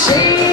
see.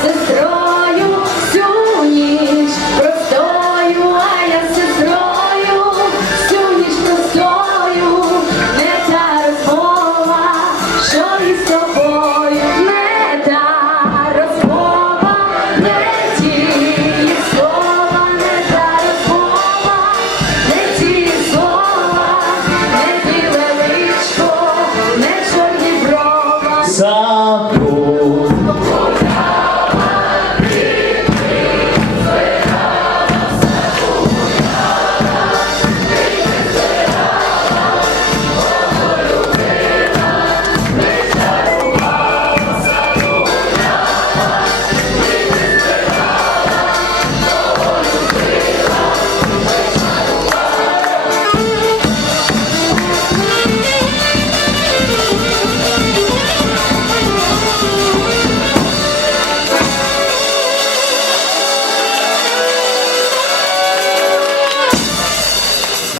sisters.